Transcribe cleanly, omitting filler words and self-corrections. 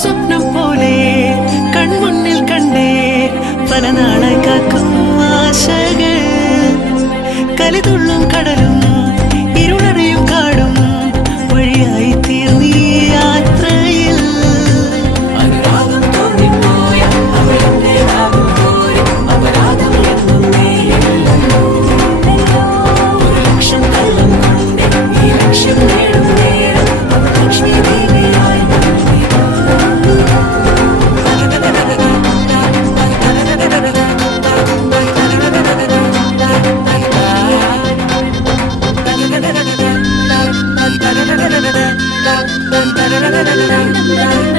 സ്വപ്നം പോലെ കൺമുന്നിൽ കണ്ടേ പല നാളായി കാക്കും ആശകൾ കലിതുള്ളും കടലും ഇരുളറിയും കാടും വഴിയായി തീർന്നീ യാത്രയിൽ അനുരാഗം തോന്നിപ്പോയ അവരെന്റേതാകും പോലെ അപരാധം എന്നും നീയില്ലല്ലോ ഒരു ലക്ഷം കള്ളം കൊണ്ട് ഈ ലക്ഷ്യം നേടും നേരം അവ Lakshmi ദേവിയായി la la la la la la